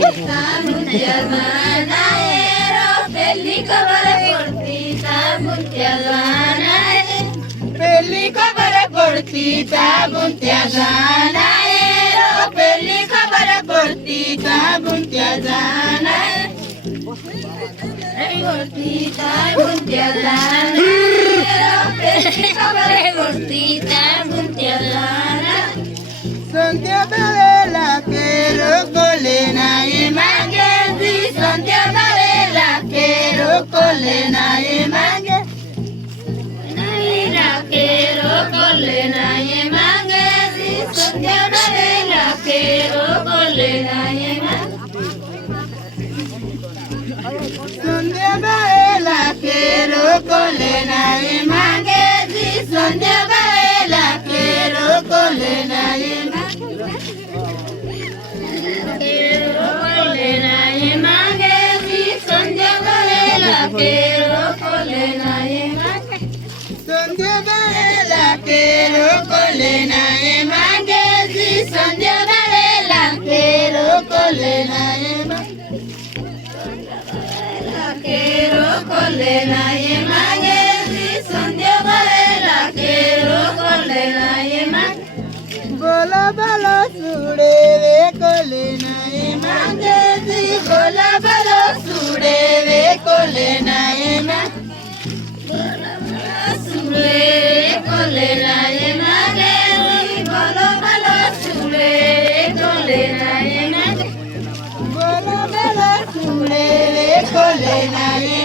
Tamuntia Zanaero, Pellico Varaporti, Tamuntia Zanaero, Pellico Varaporti, Tamuntia Zanaero, Pellico Varaporti, Tamuntia Zanaero, Porti, Tamuntia Zanaero, Pellico Varaporti, Tamuntia Zanaero, Santia Varela, Kero Kolena, Imangezi, Santia Varela, Kero Kolena, Imangezi, Kero Kolena, Imangezi, Santia Varela, Kero Kolena, Imangezi, Santia Varela, Kero Kolena, Imangezi, Santia Varela, Kero Kolena, Imangezi. Quiero colena y manguezi, Sandia Varela, quiero colena y quiero colena y manguezi, Sandia Varela, quiero colena y bola bala sure de colena y manguezi, bola bala sure de colena y Colena y Maggie, Bolo Bolo Sule, Colena y Maggie, Bolo Bolo Sule, Colena y